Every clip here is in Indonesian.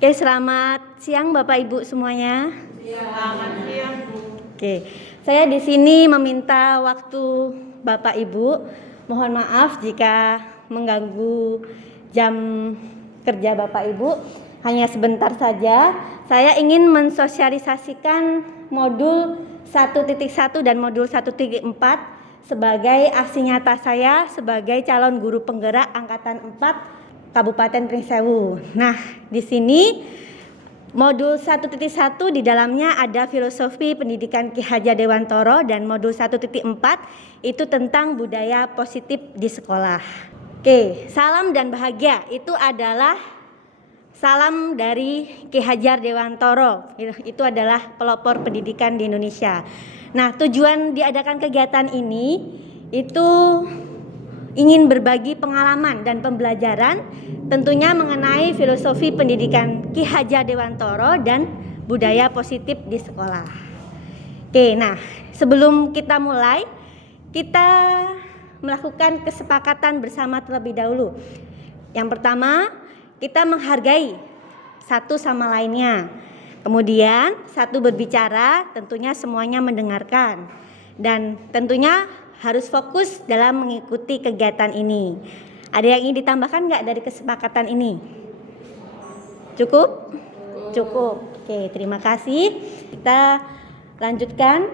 Oke, selamat siang Bapak Ibu semuanya. Selamat siang, Bu. Oke, saya di sini meminta waktu Bapak Ibu. Mohon maaf jika mengganggu jam kerja Bapak Ibu. Hanya sebentar saja. Saya ingin mensosialisasikan modul 1.1 dan modul 1.4 sebagai aksi nyata saya sebagai calon guru penggerak angkatan 4 Kabupaten Pringsewu. Nah, di sini modul 1.1 di dalamnya ada filosofi pendidikan Ki Hajar Dewantoro dan modul 1.4 itu tentang budaya positif di sekolah. Oke, salam dan bahagia itu adalah salam dari Ki Hajar Dewantoro. Itu adalah pelopor pendidikan di Indonesia. Nah, tujuan diadakan kegiatan ini itu ingin berbagi pengalaman dan pembelajaran tentunya mengenai filosofi pendidikan Ki Hajar Dewantoro dan budaya positif di sekolah. Oke, nah sebelum kita mulai, kita melakukan kesepakatan bersama terlebih dahulu. Yang pertama, kita menghargai satu sama lainnya. Kemudian satu berbicara, tentunya semuanya mendengarkan. Dan tentunya harus fokus dalam mengikuti kegiatan ini. Ada yang ingin ditambahkan nggak dari kesepakatan ini? Cukup? Cukup. Oke, terima kasih. Kita lanjutkan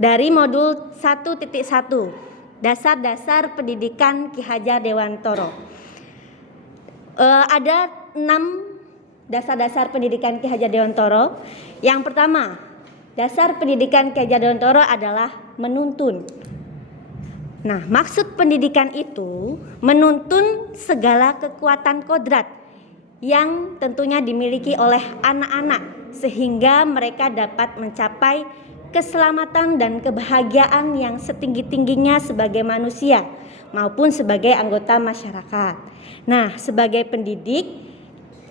dari modul 1.1 Dasar-dasar pendidikan Ki Hajar Dewantoro. Ada 6 dasar-dasar pendidikan Ki Hajar Dewantoro. Yang pertama, dasar pendidikan Ki Hajar Dewantoro adalah menuntun. Nah, maksud pendidikan itu menuntun segala kekuatan kodrat yang tentunya dimiliki oleh anak-anak sehingga mereka dapat mencapai keselamatan dan kebahagiaan yang setinggi-tingginya sebagai manusia maupun sebagai anggota masyarakat. Nah, sebagai pendidik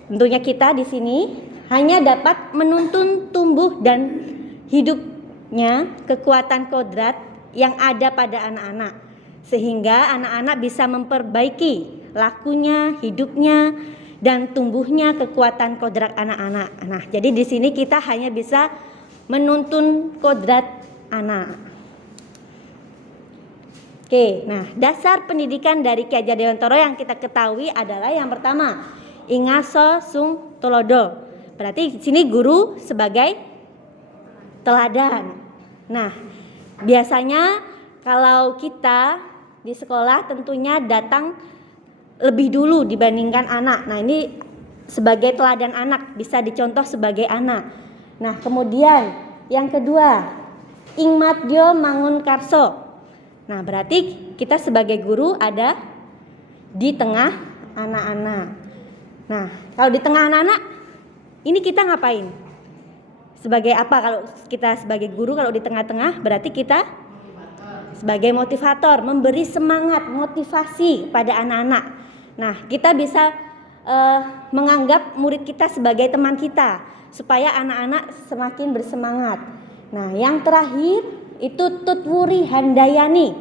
tentunya kita di sini hanya dapat menuntun tumbuh dan hidupnya kekuatan kodrat yang ada pada anak-anak sehingga anak-anak bisa memperbaiki lakunya, hidupnya dan tumbuhnya kekuatan kodrat anak-anak. Nah, jadi di sini kita hanya bisa menuntun kodrat anak. Oke, nah dasar pendidikan dari Ki Hajar Dewantoro yang kita ketahui adalah yang pertama, Ingaso Sung Tolodo. Berarti di sini guru sebagai teladan. Nah, biasanya kalau kita di sekolah tentunya datang lebih dulu dibandingkan anak. Nah, ini sebagai teladan anak, bisa dicontoh sebagai anak. Nah, kemudian yang kedua, Ingmadyo Mangun Karso. Nah, berarti kita sebagai guru ada di tengah anak-anak. Nah, kalau di tengah anak-anak, ini kita ngapain? Sebagai apa kalau kita sebagai guru? Kalau di tengah-tengah berarti kita sebagai motivator, memberi semangat, motivasi pada anak-anak. Nah, kita bisa menganggap murid kita sebagai teman kita supaya anak-anak semakin bersemangat. Nah, yang terakhir itu Tutwuri Handayani.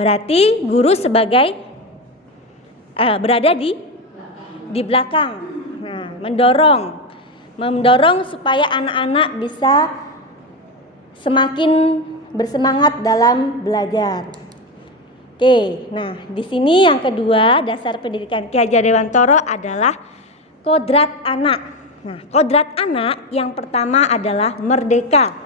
Berarti guru sebagai berada di belakang. Nah, mendorong supaya anak-anak bisa semakin bersemangat dalam belajar. Oke, nah di sini yang kedua dasar pendidikan Ki Hajar Dewantoro adalah kodrat anak. Nah, kodrat anak yang pertama adalah merdeka.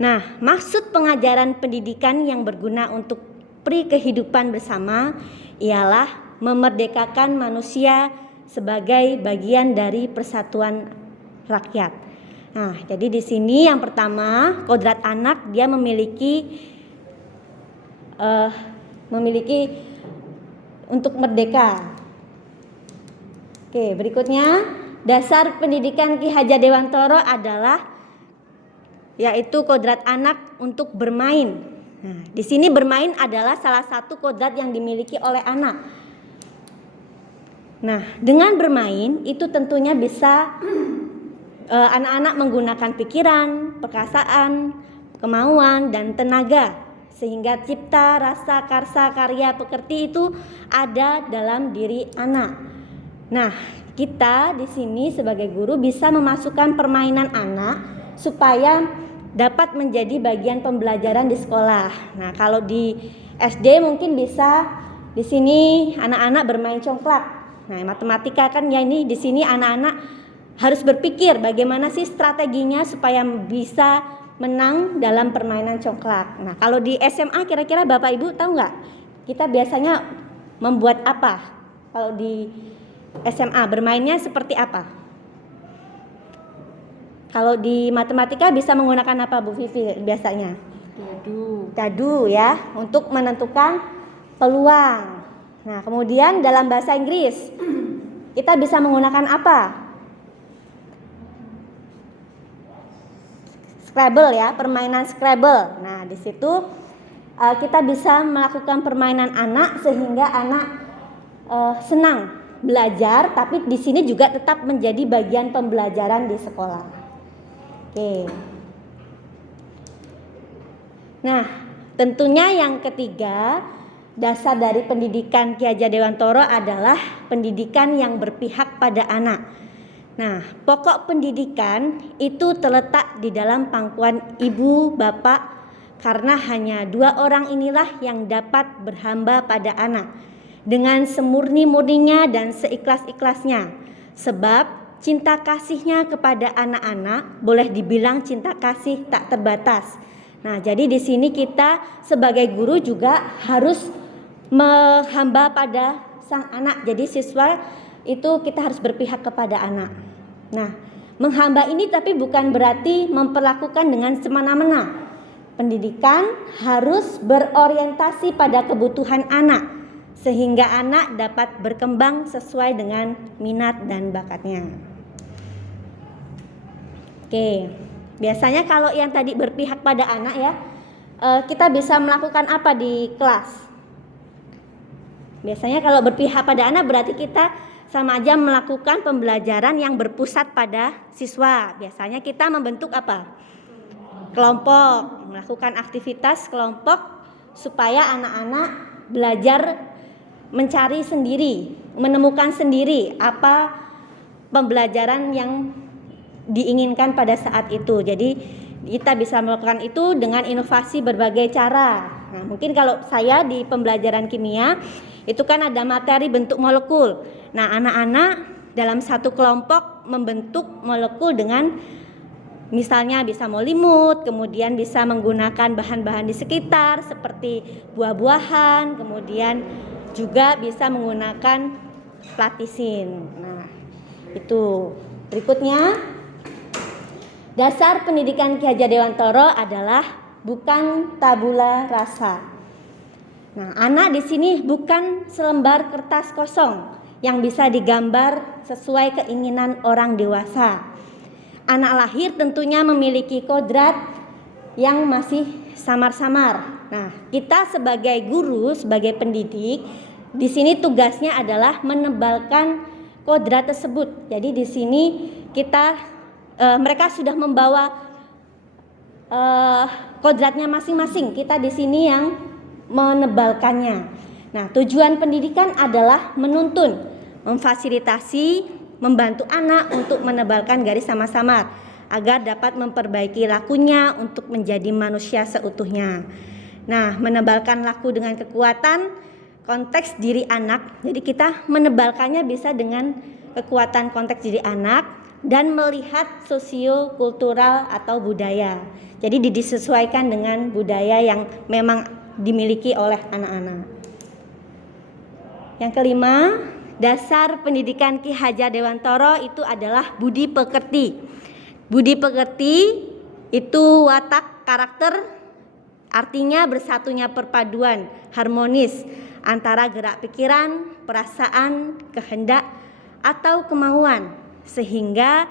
Nah, maksud pengajaran pendidikan yang berguna untuk pri kehidupan bersama ialah memerdekakan manusia sebagai bagian dari persatuan rakyat. Nah, jadi di sini yang pertama kodrat anak dia memiliki untuk merdeka. Oke, berikutnya dasar pendidikan Ki Hajar Dewantoro adalah yaitu kodrat anak untuk bermain. Nah, di sini bermain adalah salah satu kodrat yang dimiliki oleh anak. Nah, dengan bermain itu tentunya bisa anak-anak menggunakan pikiran, perkasaan, kemauan, dan tenaga Sehingga cipta, rasa, karsa, karya, pekerti itu ada dalam diri anak. Nah, kita di sini sebagai guru bisa memasukkan permainan anak supaya dapat menjadi bagian pembelajaran di sekolah. Nah, kalau di SD mungkin bisa di sini anak-anak bermain congklak. Nah, matematika kan ya, ini di sini anak-anak harus berpikir bagaimana sih strateginya supaya bisa menang dalam permainan congklak. Nah, kalau di SMA kira-kira Bapak Ibu tahu nggak? Kita biasanya membuat apa? Kalau di SMA bermainnya seperti apa? Kalau di matematika bisa menggunakan apa Bu Vivi biasanya? Dadu ya, untuk menentukan peluang. Nah, kemudian dalam bahasa Inggris kita bisa menggunakan apa? Scrabble ya, permainan Scrabble. Nah, di situ kita bisa melakukan permainan anak sehingga anak senang belajar, tapi di sini juga tetap menjadi bagian pembelajaran di sekolah. Oke. Nah, tentunya yang ketiga, dasar dari pendidikan Ki Hajar Dewantoro adalah pendidikan yang berpihak pada anak. Nah, pokok pendidikan itu terletak di dalam pangkuan ibu, bapak, karena hanya dua orang inilah yang dapat berhamba pada anak dengan semurni-murninya dan seikhlas-ikhlasnya. Sebab cinta kasihnya kepada anak-anak boleh dibilang cinta kasih tak terbatas. Nah, jadi di sini kita sebagai guru juga harus menghamba pada sang anak. Jadi siswa itu kita harus berpihak kepada anak. Nah, menghamba ini tapi bukan berarti memperlakukan dengan semena-mena. Pendidikan harus berorientasi pada kebutuhan anak sehingga anak dapat berkembang sesuai dengan minat dan bakatnya. Oke, biasanya kalau yang tadi berpihak pada anak ya, kita bisa melakukan apa di kelas? Biasanya kalau berpihak pada anak berarti kita sama aja melakukan pembelajaran yang berpusat pada siswa. Biasanya kita membentuk apa? Kelompok, melakukan aktivitas kelompok supaya anak-anak belajar mencari sendiri, menemukan sendiri apa pembelajaran yang diinginkan pada saat itu. Jadi kita bisa melakukan itu dengan inovasi berbagai cara. Nah, mungkin kalau saya di pembelajaran kimia itu kan ada materi bentuk molekul. Nah, anak-anak dalam satu kelompok membentuk molekul dengan misalnya bisa molimut, kemudian bisa menggunakan bahan-bahan di sekitar seperti buah-buahan, kemudian juga bisa menggunakan platisin. Nah, itu. Berikutnya, dasar pendidikan Ki Hajar Dewantoro adalah bukan tabula rasa. Nah, anak di sini bukan selembar kertas kosong yang bisa digambar sesuai keinginan orang dewasa. Anak lahir tentunya memiliki kodrat yang masih samar-samar. Nah, kita sebagai guru, sebagai pendidik, di sini tugasnya adalah menebalkan kodrat tersebut. Jadi di sini mereka sudah membawa kodratnya masing-masing. Kita di sini yang menebalkannya. Nah, tujuan pendidikan adalah menuntun, memfasilitasi, membantu anak untuk menebalkan garis samar-samar agar dapat memperbaiki lakunya untuk menjadi manusia seutuhnya. Nah, menebalkan laku dengan kekuatan konteks diri anak. Jadi kita menebalkannya bisa dengan kekuatan konteks diri anak dan melihat sosio-kultural atau budaya. Jadi disesuaikan dengan budaya yang memang dimiliki oleh anak-anak. Yang kelima, dasar pendidikan Ki Hajar Dewantoro itu adalah budi pekerti. Budi pekerti itu watak karakter, artinya bersatunya perpaduan harmonis antara gerak pikiran, perasaan, kehendak atau kemauan sehingga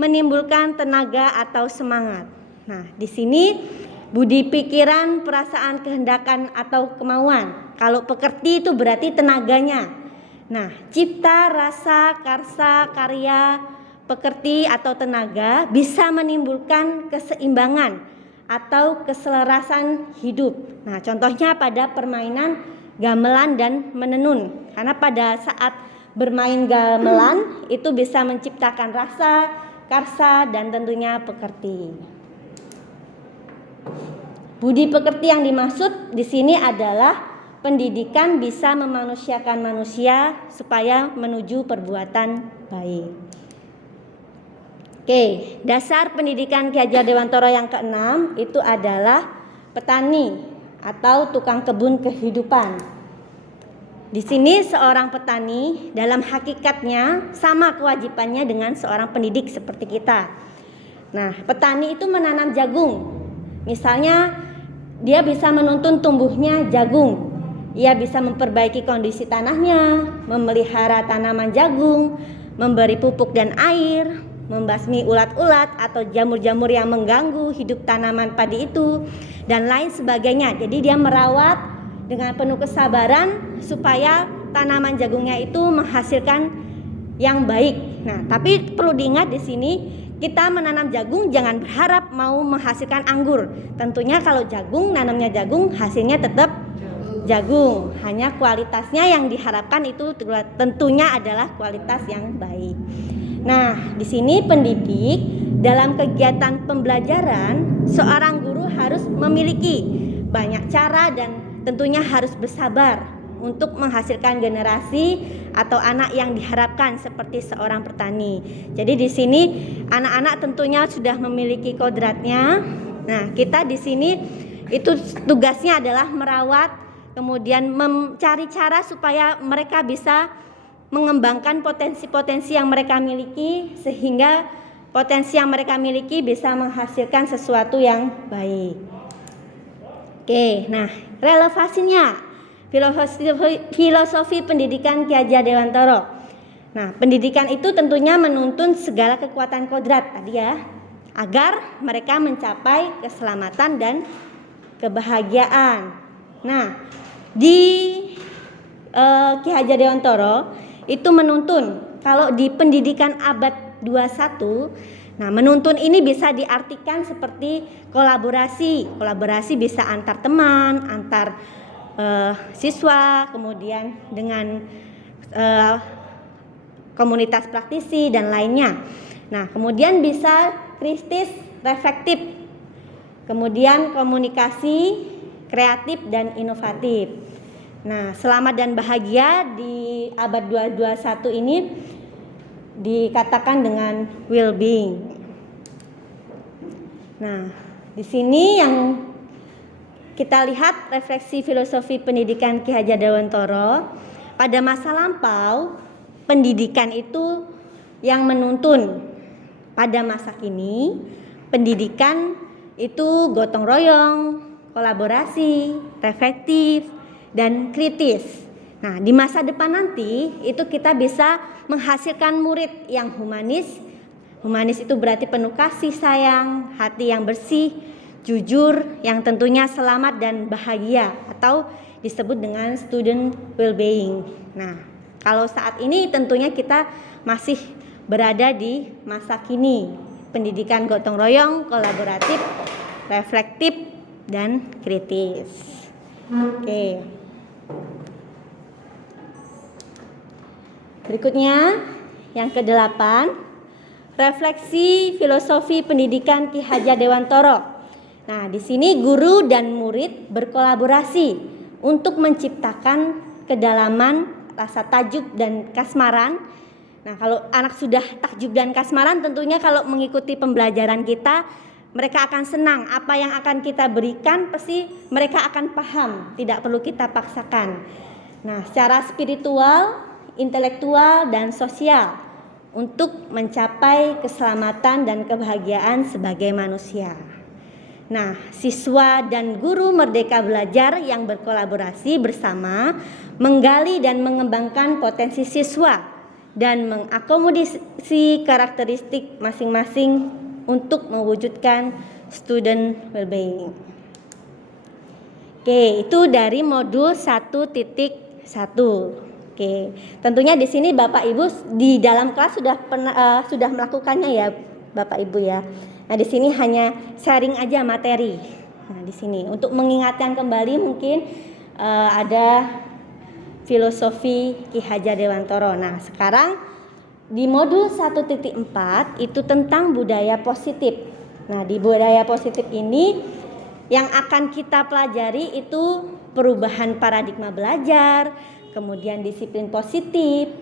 menimbulkan tenaga atau semangat. Nah, di sini budi pikiran, perasaan, kehendakan atau kemauan. Kalau pekerti itu berarti tenaganya. Nah, cipta, rasa, karsa, karya, pekerti atau tenaga bisa menimbulkan keseimbangan atau keselarasan hidup. Nah, contohnya pada permainan gamelan dan menenun. Karena pada saat bermain gamelan itu bisa menciptakan rasa, karsa, dan tentunya pekerti. Budi pekerti yang dimaksud di sini adalah pendidikan bisa memanusiakan manusia supaya menuju perbuatan baik. Oke, dasar pendidikan Ki Hajar Dewantara yang keenam itu adalah petani atau tukang kebun kehidupan. Di sini seorang petani dalam hakikatnya sama kewajibannya dengan seorang pendidik seperti kita. Nah, petani itu menanam jagung. Misalnya dia bisa menuntun tumbuhnya jagung. Ia bisa memperbaiki kondisi tanahnya, memelihara tanaman jagung, memberi pupuk dan air, membasmi ulat-ulat atau jamur-jamur yang mengganggu hidup tanaman padi itu, dan lain sebagainya. Jadi dia merawat dengan penuh kesabaran supaya tanaman jagungnya itu menghasilkan yang baik. Nah, tapi perlu diingat di sini, kita menanam jagung jangan berharap mau menghasilkan anggur. Tentunya kalau jagung, nanamnya jagung, hasilnya tetap jagung. Hanya kualitasnya yang diharapkan itu tentunya adalah kualitas yang baik. Nah, di sini pendidik dalam kegiatan pembelajaran, seorang guru harus memiliki banyak cara dan tentunya harus bersabar untuk menghasilkan generasi atau anak yang diharapkan seperti seorang petani. Jadi di sini anak-anak tentunya sudah memiliki kodratnya. Nah, kita di sini itu tugasnya adalah merawat, kemudian mencari cara supaya mereka bisa mengembangkan potensi-potensi yang mereka miliki, sehingga potensi yang mereka miliki bisa menghasilkan sesuatu yang baik. Oke, nah relevansinya filosofi pendidikan Ki Hajar Dewantara. Nah, pendidikan itu tentunya menuntun segala kekuatan kodrat tadi ya, agar mereka mencapai keselamatan dan kebahagiaan. Nah, di Ki Hajar Dewantara itu menuntun, kalau di pendidikan abad 21, nah menuntun ini bisa diartikan seperti kolaborasi. Kolaborasi bisa antar teman, antar siswa, kemudian dengan komunitas praktisi dan lainnya. Nah, kemudian bisa kritis, reflektif, kemudian komunikasi, kreatif dan inovatif. Nah, selamat dan bahagia di abad 21 ini dikatakan dengan well-being. Nah, di sini yang kita lihat refleksi filosofi pendidikan Ki Hajar Dewantara. Pada masa lampau, pendidikan itu yang menuntun. Pada masa kini, pendidikan itu gotong royong, kolaborasi, reflektif, dan kritis. Nah, di masa depan nanti itu kita bisa menghasilkan murid yang humanis. Humanis itu berarti penuh kasih sayang, hati yang bersih, jujur, yang tentunya selamat dan bahagia, atau disebut dengan student well-being. Nah, kalau saat ini tentunya kita masih berada di masa kini, pendidikan gotong royong, kolaboratif, reflektif, dan kritis. Oke. Berikutnya yang ke-8, refleksi filosofi pendidikan Ki Hajar Dewantara. Nah, di sini guru dan murid berkolaborasi untuk menciptakan kedalaman rasa takjub dan kasmaran. Nah, kalau anak sudah takjub dan kasmaran, tentunya kalau mengikuti pembelajaran kita, mereka akan senang. Apa yang akan kita berikan pasti mereka akan paham, tidak perlu kita paksakan. Nah, secara spiritual, intelektual, dan sosial untuk mencapai keselamatan dan kebahagiaan sebagai manusia. Nah, siswa dan guru merdeka belajar yang berkolaborasi bersama menggali dan mengembangkan potensi siswa dan mengakomodasi karakteristik masing-masing untuk mewujudkan student well-being. Oke, itu dari modul 1.1. Oke, tentunya di sini Bapak Ibu di dalam kelas sudah melakukannya ya, Bapak Ibu ya. Nah, di sini hanya sharing aja materi. Nah, di sini untuk mengingatkan kembali mungkin ada filosofi Ki Hajar Dewantara. Nah, sekarang di modul 1.4 itu tentang budaya positif. Nah, di budaya positif ini yang akan kita pelajari itu perubahan paradigma belajar, kemudian disiplin positif,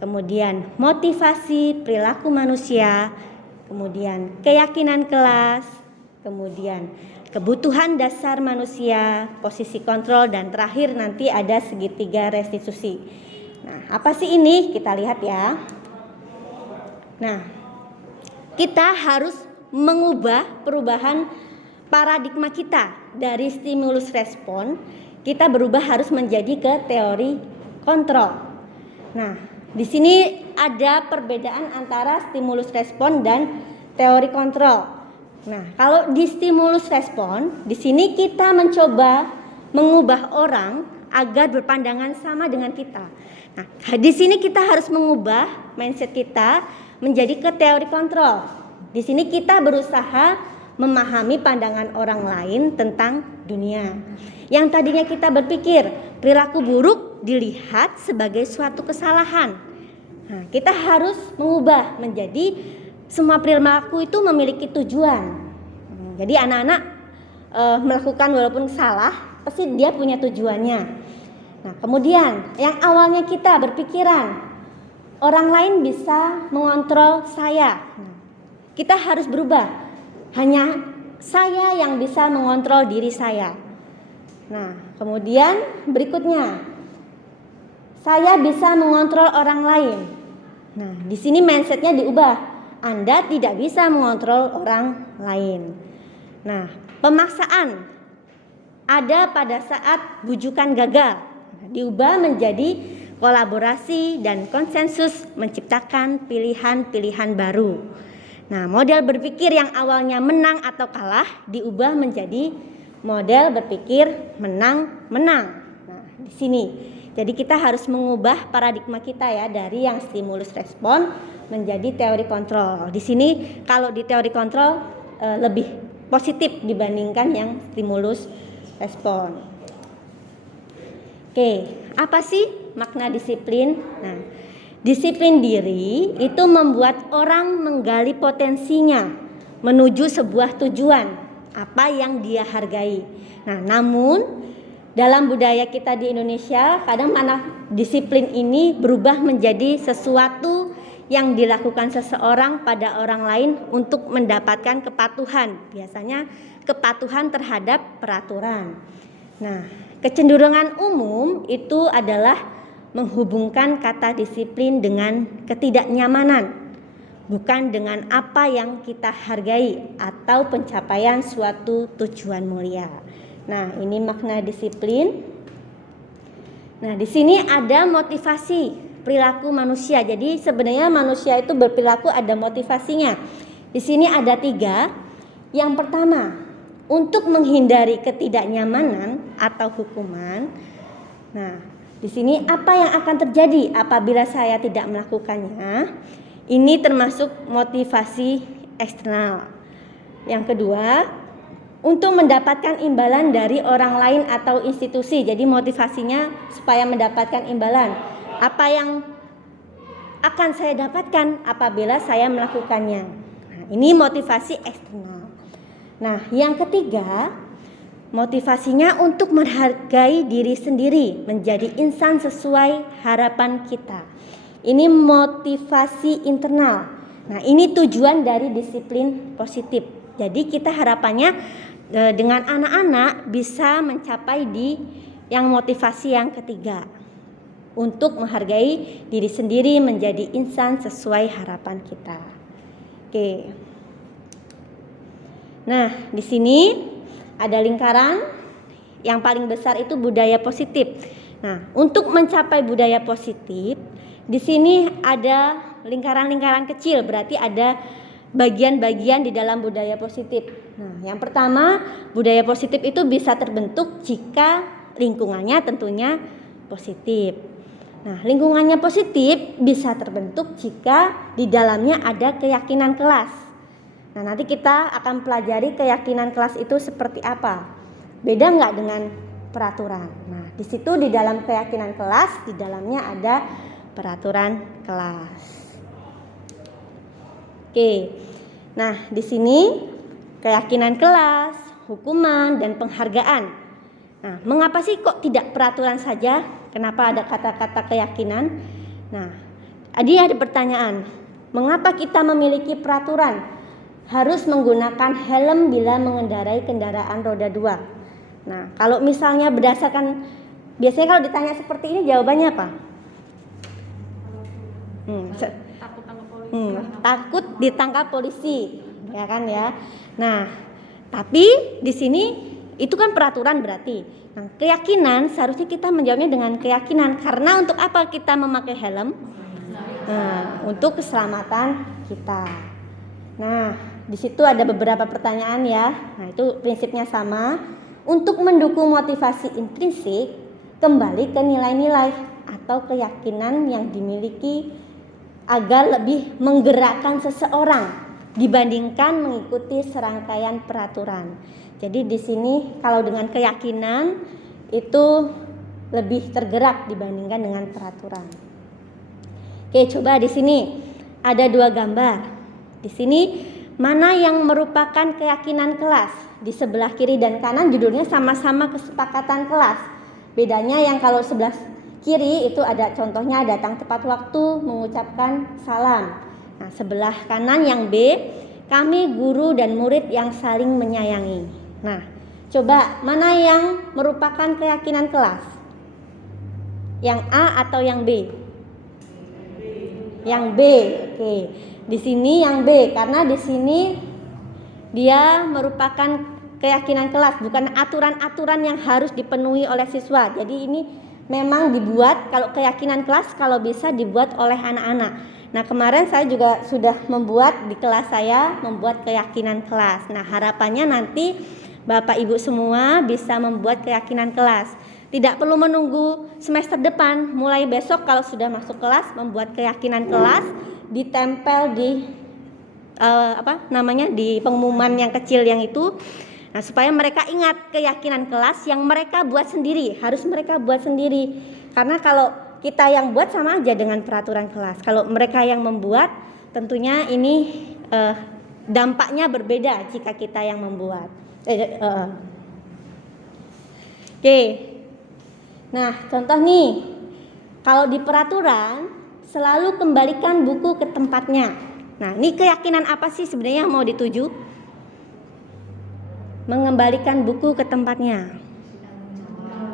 kemudian motivasi perilaku manusia, kemudian keyakinan kelas, kemudian kebutuhan dasar manusia, posisi kontrol, dan terakhir nanti ada segitiga restitusi. Nah, apa sih ini? Kita lihat ya. Nah, kita harus mengubah perubahan paradigma kita dari stimulus respon, kita berubah harus menjadi ke teori kontrol. Nah, di sini ada perbedaan antara stimulus respon dan teori kontrol. Nah, kalau di stimulus respon, di sini kita mencoba mengubah orang agar berpandangan sama dengan kita. Nah, di sini kita harus mengubah mindset kita menjadi ke teori kontrol. Di sini kita berusaha memahami pandangan orang lain tentang dunia. Yang tadinya kita berpikir perilaku buruk dilihat sebagai suatu kesalahan. Nah, kita harus mengubah menjadi semua perilaku itu memiliki tujuan. Jadi anak-anak melakukan walaupun salah, pasti dia punya tujuannya. Nah, kemudian yang awalnya kita berpikiran orang lain bisa mengontrol saya. Nah, kita harus berubah. Hanya saya yang bisa mengontrol diri saya. Nah, kemudian berikutnya, saya bisa mengontrol orang lain. Nah, di sini mindsetnya diubah. Anda tidak bisa mengontrol orang lain. Nah, pemaksaan ada pada saat bujukan gagal. Nah, diubah menjadi kolaborasi dan konsensus menciptakan pilihan-pilihan baru. Nah, model berpikir yang awalnya menang atau kalah diubah menjadi model berpikir menang-menang. Nah, di sini. Jadi kita harus mengubah paradigma kita ya dari yang stimulus respon menjadi teori kontrol. Di sini kalau di teori kontrol lebih positif dibandingkan yang stimulus respon. Oke, apa sih makna disiplin? Nah, disiplin diri itu membuat orang menggali potensinya menuju sebuah tujuan apa yang dia hargai. Nah, namun dalam budaya kita di Indonesia kadang mana disiplin ini berubah menjadi sesuatu yang dilakukan seseorang pada orang lain untuk mendapatkan kepatuhan. Biasanya kepatuhan terhadap peraturan. Nah, kecenderungan umum itu adalah menghubungkan kata disiplin dengan ketidaknyamanan, bukan dengan apa yang kita hargai atau pencapaian suatu tujuan mulia. Nah, ini makna disiplin. Nah, di sini ada motivasi perilaku manusia. Jadi sebenarnya manusia itu berperilaku ada motivasinya. Di sini ada 3. Yang pertama, untuk menghindari ketidaknyamanan atau hukuman. Nah, di sini apa yang akan terjadi apabila saya tidak melakukannya? Ini termasuk motivasi eksternal. Yang kedua, untuk mendapatkan imbalan dari orang lain atau institusi. Jadi motivasinya supaya mendapatkan imbalan. Apa yang akan saya dapatkan apabila saya melakukannya? Nah, ini motivasi eksternal. Nah, yang ketiga, motivasinya untuk menghargai diri sendiri, menjadi insan sesuai harapan kita. Ini motivasi internal. Nah, ini tujuan dari disiplin positif. Jadi kita harapannya dengan anak-anak bisa mencapai di yang motivasi yang ketiga, untuk menghargai diri sendiri, menjadi insan sesuai harapan kita. Oke. Nah, di sini ada lingkaran yang paling besar itu budaya positif. Nah, untuk mencapai budaya positif, di sini ada lingkaran-lingkaran kecil, berarti ada bagian-bagian di dalam budaya positif. Nah, yang pertama, budaya positif itu bisa terbentuk jika lingkungannya tentunya positif. Nah, lingkungannya positif bisa terbentuk jika di dalamnya ada keyakinan kelas. Nah, nanti kita akan pelajari keyakinan kelas itu seperti apa. Beda nggak dengan peraturan? Nah, di situ di dalam keyakinan kelas, di dalamnya ada peraturan kelas. Oke. Nah, di sini keyakinan kelas, hukuman, dan penghargaan. Nah, mengapa sih kok tidak peraturan saja? Kenapa ada kata-kata keyakinan? Nah, ada pertanyaan. Mengapa kita memiliki peraturan harus menggunakan helm bila mengendarai kendaraan roda 2? Nah, kalau misalnya berdasarkan, biasanya kalau ditanya seperti ini jawabannya apa? Takut ditangkap polisi, ya kan ya. Nah, tapi di sini itu kan peraturan berarti. Nah, keyakinan seharusnya kita menjawabnya dengan keyakinan. Karena untuk apa kita memakai helm? Nah, untuk keselamatan kita. Nah, di situ ada beberapa pertanyaan ya. Nah, itu prinsipnya sama. Untuk mendukung motivasi intrinsik, kembali ke nilai-nilai atau keyakinan yang dimiliki agar lebih menggerakkan seseorang dibandingkan mengikuti serangkaian peraturan. Jadi di sini kalau dengan keyakinan itu lebih tergerak dibandingkan dengan peraturan. Oke, coba di sini ada 2 gambar. Di sini mana yang merupakan keyakinan kelas? Di sebelah kiri dan kanan judulnya sama-sama kesepakatan kelas. Bedanya yang kalau sebelah kiri itu ada contohnya datang tepat waktu, mengucapkan salam. Nah, sebelah kanan yang B, kami guru dan murid yang saling menyayangi. Nah, coba mana yang merupakan keyakinan kelas? Yang A atau yang B? Yang B. Oke. Di sini yang B karena di sini dia merupakan keyakinan kelas, bukan aturan-aturan yang harus dipenuhi oleh siswa. Jadi ini memang dibuat, kalau keyakinan kelas kalau bisa dibuat oleh anak-anak. Nah, kemarin saya juga sudah membuat di kelas saya, membuat keyakinan kelas. Nah, harapannya nanti Bapak Ibu semua bisa membuat keyakinan kelas. Tidak perlu menunggu semester depan, mulai besok kalau sudah masuk kelas membuat keyakinan kelas, ditempel di di pengumuman yang kecil yang itu. Nah, supaya mereka ingat keyakinan kelas yang mereka buat sendiri, harus mereka buat sendiri. Karena kalau kita yang buat sama aja dengan peraturan kelas. Kalau mereka yang membuat, tentunya ini dampaknya berbeda jika kita yang membuat. Oke. Nah, contoh nih, kalau di peraturan selalu kembalikan buku ke tempatnya. Nah, ini keyakinan apa sih sebenarnya yang mau dituju? Mengembalikan buku ke tempatnya.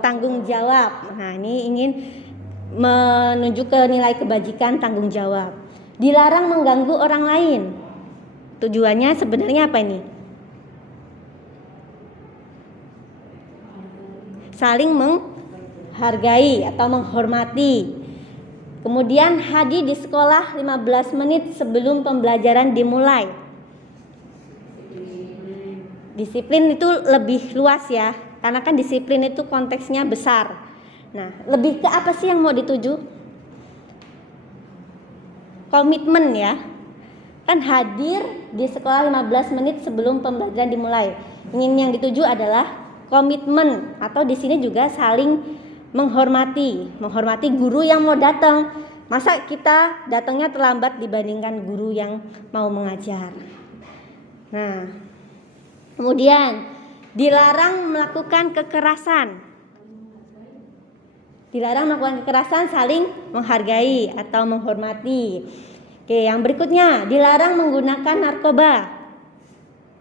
Tanggung jawab. Nah, ini ingin menuju ke nilai kebajikan, tanggung jawab. Dilarang mengganggu orang lain. Tujuannya sebenarnya apa ini? Saling menghargai atau menghormati. Kemudian hadir di sekolah 15 menit sebelum pembelajaran dimulai. Disiplin itu lebih luas ya, karena kan disiplin itu konteksnya besar. Nah, lebih ke apa sih yang mau dituju? Komitmen ya. Kan hadir di sekolah 15 menit sebelum pembelajaran dimulai. Yang dituju adalah komitmen, atau di sini juga saling menghormati guru yang mau datang. Masa kita datangnya terlambat dibandingkan guru yang mau mengajar. Nah, kemudian dilarang melakukan kekerasan. Dilarang melakukan kekerasan, saling menghargai atau menghormati. Oke, yang berikutnya dilarang menggunakan narkoba.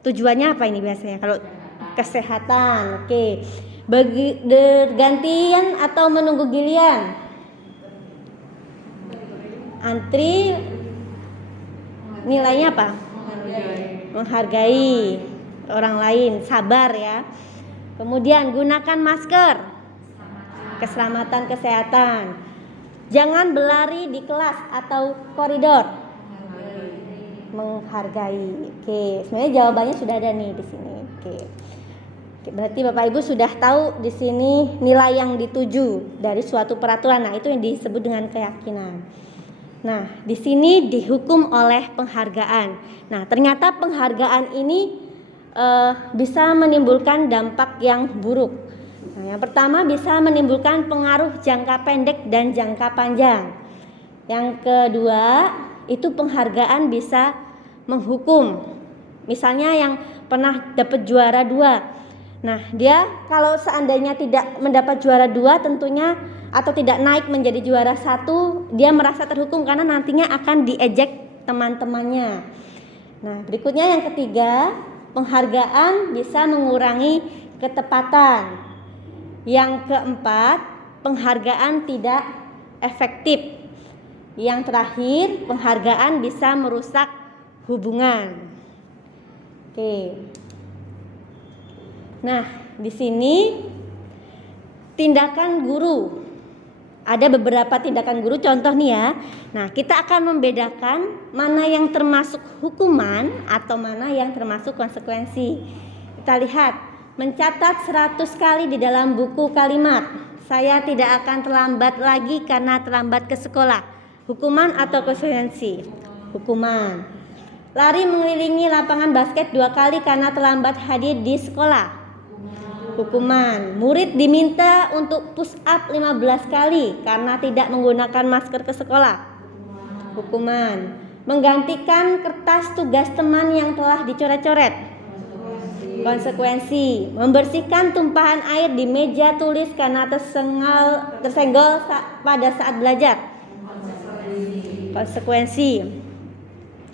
Tujuannya apa ini biasanya? Kalau kesehatan. Oke. Bergantian atau menunggu giliran. Antri nilainya apa? Menghargai orang lain, sabar ya. Kemudian gunakan masker. Keselamatan kesehatan. Jangan berlari di kelas atau koridor. Menghargai. Oke, sebenarnya jawabannya sudah ada nih di sini. Oke, berarti Bapak Ibu sudah tahu di sini nilai yang dituju dari suatu peraturan. Nah, itu yang disebut dengan keyakinan. Nah, di sini dihukum oleh penghargaan. Nah, ternyata penghargaan ini bisa menimbulkan dampak yang buruk. Nah, yang pertama bisa menimbulkan pengaruh jangka pendek dan jangka panjang. Yang kedua, itu penghargaan bisa menghukum. Misalnya yang pernah dapat juara 2. Nah, dia kalau seandainya tidak mendapat juara 2 tentunya atau tidak naik menjadi juara 1, dia merasa terhukum karena nantinya akan diejek teman-temannya. Nah, berikutnya yang ketiga, penghargaan bisa mengurangi ketepatan. Yang keempat, penghargaan tidak efektif. Yang terakhir, penghargaan bisa merusak hubungan. Oke. Nah, di sini tindakan guru. Ada beberapa tindakan guru, contoh nih ya. Nah, kita akan membedakan mana yang termasuk hukuman atau mana yang termasuk konsekuensi. Kita lihat, mencatat 100 kali di dalam buku kalimat. Saya tidak akan terlambat lagi karena terlambat ke sekolah. Hukuman atau konsekuensi? Hukuman. Lari mengelilingi lapangan basket 2 kali karena terlambat hadir di sekolah. Hukuman. Murid diminta untuk push up 15 kali karena tidak menggunakan masker ke sekolah. Hukuman. Menggantikan kertas tugas teman yang telah dicoret-coret. Konsekuensi. Membersihkan tumpahan air di meja tulis karena tersenggol pada saat belajar. Konsekuensi.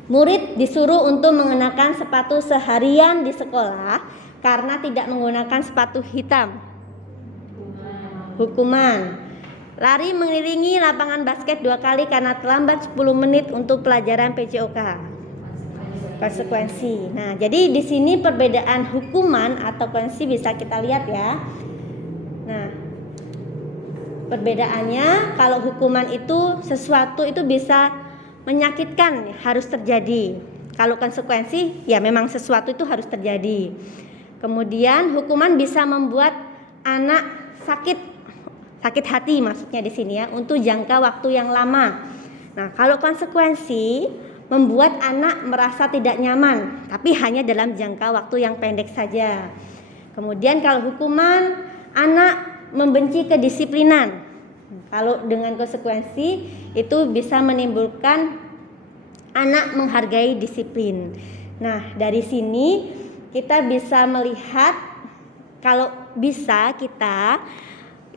Murid disuruh untuk mengenakan sepatu seharian di sekolah karena tidak menggunakan sepatu hitam. Hukuman. Lari mengelilingi lapangan basket 2 kali karena terlambat 10 menit untuk pelajaran PJOK. Konsekuensi. Nah, jadi di sini perbedaan hukuman atau konsekuensi bisa kita lihat ya. Nah, perbedaannya kalau hukuman itu sesuatu itu bisa menyakitkan, harus terjadi. Kalau konsekuensi ya memang sesuatu itu harus terjadi. Kemudian hukuman bisa membuat anak sakit hati maksudnya di sini ya, untuk jangka waktu yang lama. Nah, kalau konsekuensi membuat anak merasa tidak nyaman, tapi hanya dalam jangka waktu yang pendek saja. Kemudian kalau hukuman, anak membenci kedisiplinan. Kalau dengan konsekuensi itu bisa menimbulkan anak menghargai disiplin. Nah, dari sini kita bisa melihat kalau bisa kita,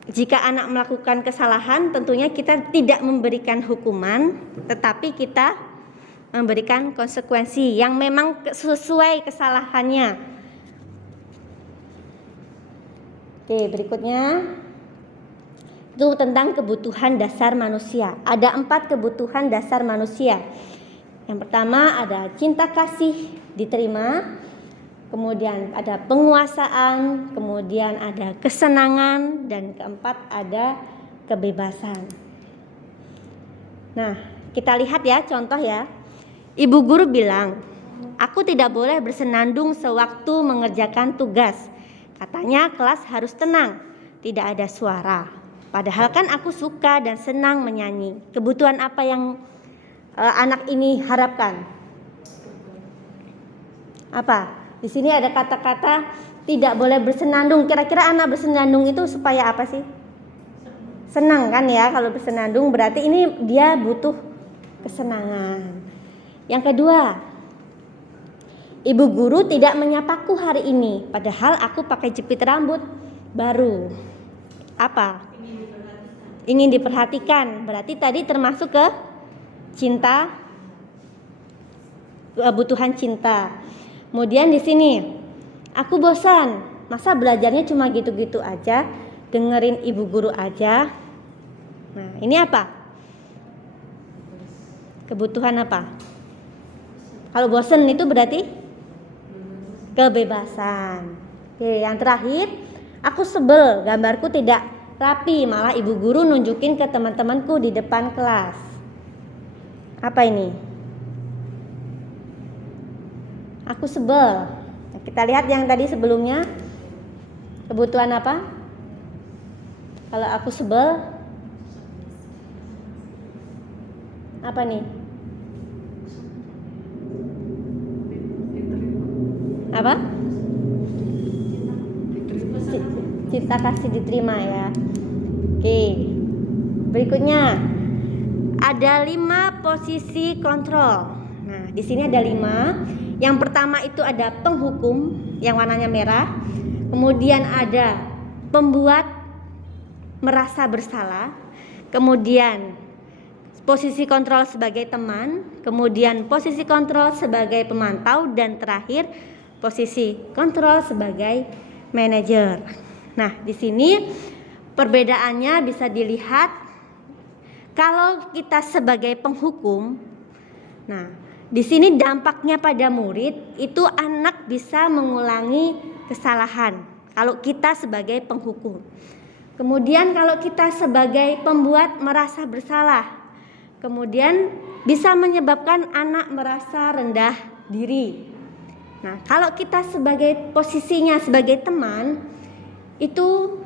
jika anak melakukan kesalahan tentunya kita tidak memberikan hukuman, tetapi kita memberikan konsekuensi yang memang sesuai kesalahannya. Oke, berikutnya itu tentang kebutuhan dasar manusia. Ada 4 kebutuhan dasar manusia. Yang pertama ada cinta kasih diterima, kemudian ada penguasaan, kemudian ada kesenangan, dan keempat ada kebebasan. Nah, kita lihat ya contoh ya. Ibu guru bilang, aku tidak boleh bersenandung sewaktu mengerjakan tugas. Katanya kelas harus tenang, tidak ada suara. Padahal kan aku suka dan senang menyanyi. Kebutuhan apa yang anak ini harapkan? Apa? Di sini ada kata-kata tidak boleh bersenandung. Kira-kira anak bersenandung itu supaya apa sih? Senang kan ya, kalau bersenandung berarti ini dia butuh kesenangan. Yang kedua, ibu guru tidak menyapaku hari ini, padahal aku pakai jepit rambut baru. Apa? Ingin diperhatikan. Berarti tadi termasuk ke cinta, kebutuhan cinta. Kemudian di sini, aku bosan, masa belajarnya cuma gitu-gitu aja, dengerin ibu guru aja. Nah, ini apa? Kebutuhan apa? Kalau bosan itu berarti kebebasan. Oke, yang terakhir, aku sebel, gambarku tidak rapi, malah ibu guru nunjukin ke teman-temanku di depan kelas. Apa ini? Aku sebel. Nah, kita lihat yang tadi sebelumnya. Kebutuhan apa? Kalau aku sebel, Apa nih? Apa? Cinta kasih diterima ya. Oke. Berikutnya ada 5 posisi kontrol. Nah, di sini ada 5. Yang pertama itu ada penghukum yang warnanya merah. Kemudian ada pembuat merasa bersalah. Kemudian posisi kontrol sebagai teman, kemudian posisi kontrol sebagai pemantau, dan terakhir posisi kontrol sebagai manajer. Nah, di sini perbedaannya bisa dilihat kalau kita sebagai penghukum. Nah, di sini dampaknya pada murid itu anak bisa mengulangi kesalahan kalau kita sebagai penghukum. Kemudian kalau kita sebagai pembuat merasa bersalah, kemudian bisa menyebabkan anak merasa rendah diri. Nah, kalau kita sebagai posisinya sebagai teman, itu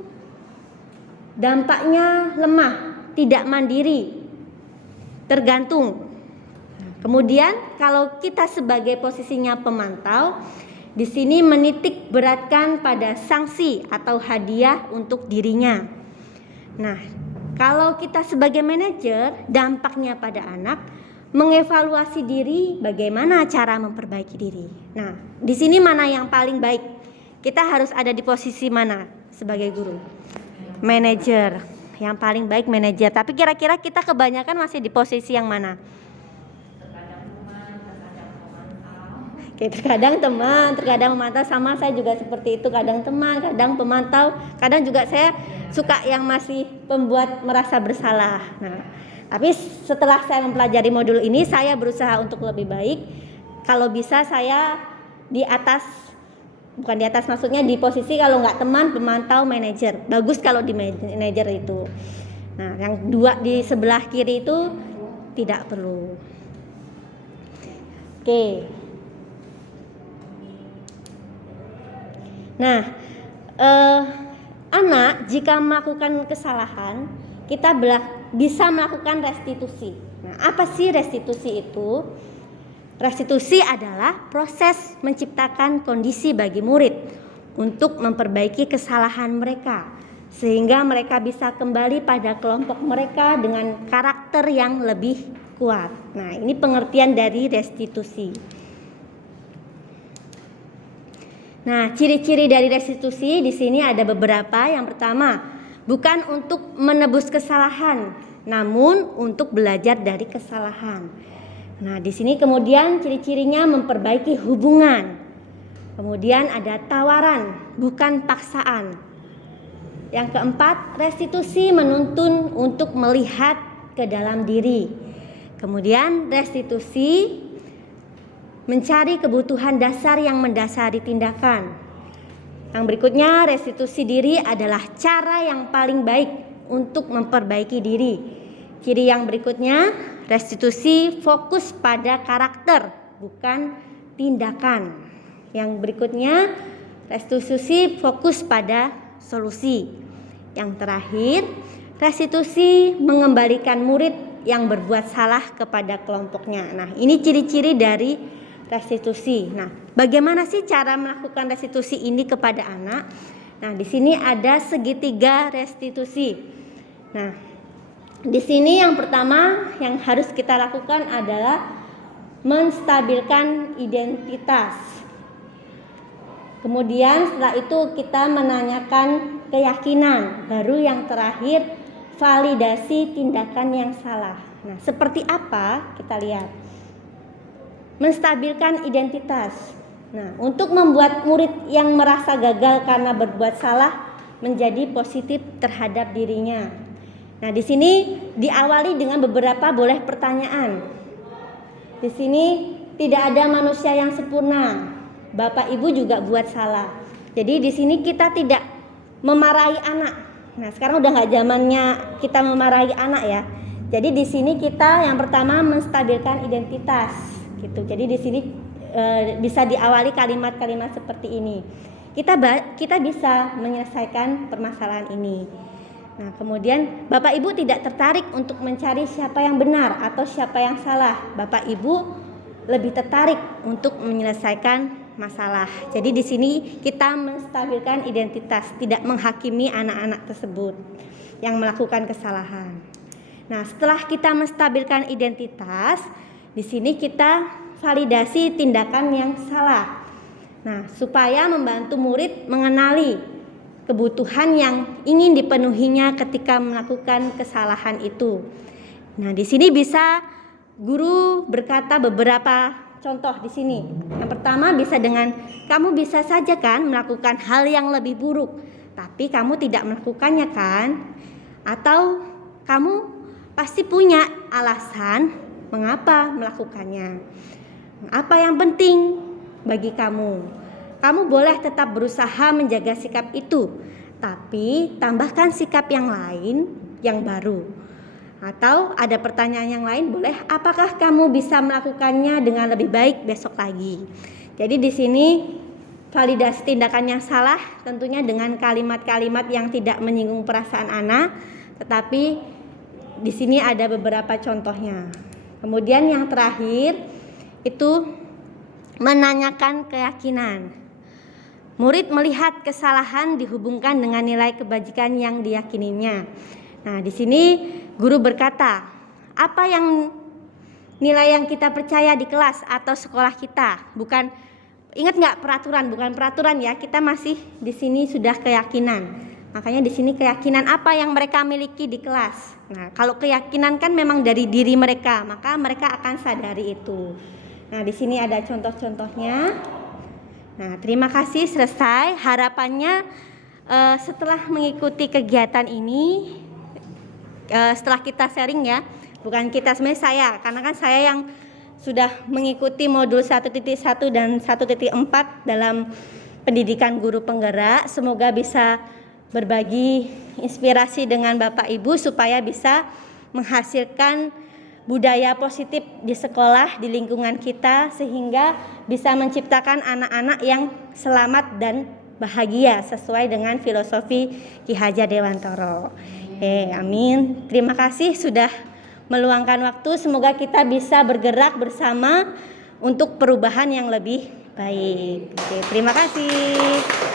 dampaknya lemah, tidak mandiri, tergantung. Kemudian kalau kita sebagai posisinya pemantau, di sini menitik beratkan pada sanksi atau hadiah untuk dirinya. Nah, kalau kita sebagai manajer, dampaknya pada anak mengevaluasi diri, bagaimana cara memperbaiki diri. Nah, di sini mana yang paling baik? Kita harus ada di posisi mana sebagai guru? Manajer. Yang paling baik manajer. Tapi kira-kira kita kebanyakan masih di posisi yang mana? Terkadang teman, terkadang pemantau. Sama saya juga seperti itu, kadang teman, kadang pemantau, kadang juga saya suka yang masih pembuat merasa bersalah. Nah, tapi setelah saya mempelajari modul ini, saya berusaha untuk lebih baik. Kalau bisa saya di atas, bukan di atas maksudnya di posisi kalau nggak teman, pemantau, manajer. Bagus kalau di manajer itu. Nah, yang 2 di sebelah kiri itu tidak perlu. Oke. Nah, anak jika melakukan kesalahan, kita bisa melakukan restitusi. Nah, apa sih restitusi itu? Restitusi adalah proses menciptakan kondisi bagi murid untuk memperbaiki kesalahan mereka, sehingga mereka bisa kembali pada kelompok mereka dengan karakter yang lebih kuat. Nah, ini pengertian dari restitusi. Nah, ciri-ciri dari restitusi di sini ada beberapa. Yang pertama, bukan untuk menebus kesalahan, namun untuk belajar dari kesalahan. Nah, di sini kemudian ciri-cirinya memperbaiki hubungan. Kemudian ada tawaran, bukan paksaan. Yang keempat, restitusi menuntun untuk melihat ke dalam diri. Kemudian restitusi mencari kebutuhan dasar yang mendasari tindakan. Yang berikutnya, restitusi diri adalah cara yang paling baik untuk memperbaiki diri. Ciri yang berikutnya, restitusi fokus pada karakter, bukan tindakan. Yang berikutnya, restitusi fokus pada solusi. Yang terakhir, restitusi mengembalikan murid yang berbuat salah kepada kelompoknya. Nah, ini ciri-ciri dari restitusi. Nah, bagaimana sih cara melakukan restitusi ini kepada anak? Nah, di sini ada segitiga restitusi. Nah, di sini yang pertama yang harus kita lakukan adalah menstabilkan identitas. Kemudian setelah itu kita menanyakan keyakinan. Baru yang terakhir validasi tindakan yang salah. Nah, seperti apa? Kita lihat. Menstabilkan identitas. Nah, untuk membuat murid yang merasa gagal karena berbuat salah menjadi positif terhadap dirinya. Nah, di sini diawali dengan beberapa boleh pertanyaan. Di sini tidak ada manusia yang sempurna. Bapak Ibu juga buat salah. Jadi di sini kita tidak memarahi anak. Nah, sekarang udah nggak zamannya kita memarahi anak ya. Jadi di sini kita yang pertama menstabilkan identitas. Gitu. Jadi di sini bisa diawali kalimat-kalimat seperti ini. Kita bisa menyelesaikan permasalahan ini. Nah, kemudian Bapak Ibu tidak tertarik untuk mencari siapa yang benar atau siapa yang salah. Bapak Ibu lebih tertarik untuk menyelesaikan masalah. Jadi di sini kita menstabilkan identitas, tidak menghakimi anak-anak tersebut yang melakukan kesalahan. Nah, setelah kita menstabilkan identitas, di sini kita validasi tindakan yang salah. Nah, supaya membantu murid mengenali kebutuhan yang ingin dipenuhinya ketika melakukan kesalahan itu. Nah, di sini bisa guru berkata beberapa contoh di sini. Yang pertama bisa dengan, kamu bisa saja kan melakukan hal yang lebih buruk, tapi kamu tidak melakukannya kan? Atau kamu pasti punya alasan mengapa melakukannya. Apa yang penting bagi kamu? Kamu boleh tetap berusaha menjaga sikap itu, tapi tambahkan sikap yang lain yang baru. Atau ada pertanyaan yang lain, boleh, apakah kamu bisa melakukannya dengan lebih baik besok lagi? Jadi di sini validasi tindakan yang salah tentunya dengan kalimat-kalimat yang tidak menyinggung perasaan anak, tetapi di sini ada beberapa contohnya. Kemudian yang terakhir itu menanyakan keyakinan. Murid melihat kesalahan dihubungkan dengan nilai kebajikan yang diyakininya. Nah, di sini guru berkata, apa yang nilai yang kita percaya di kelas atau sekolah kita? Bukan, ingat nggak peraturan? Bukan peraturan ya. Kita masih di sini sudah keyakinan. Makanya di sini keyakinan apa yang mereka miliki di kelas. Nah, kalau keyakinan kan memang dari diri mereka, maka mereka akan sadari itu. Nah, di sini ada contoh-contohnya. Nah, terima kasih, selesai. Harapannya setelah mengikuti kegiatan ini, setelah kita sharing ya, bukan kita, sebenarnya saya, karena kan saya yang sudah mengikuti modul 1.1 dan 1.4 dalam pendidikan guru penggerak. Semoga bisa berbagi inspirasi dengan Bapak Ibu supaya bisa menghasilkan budaya positif di sekolah, di lingkungan kita, sehingga bisa menciptakan anak-anak yang selamat dan bahagia sesuai dengan filosofi Ki Hajar Dewantoro. Amin. Terima kasih sudah meluangkan waktu. Semoga kita bisa bergerak bersama untuk perubahan yang lebih baik. Terima kasih.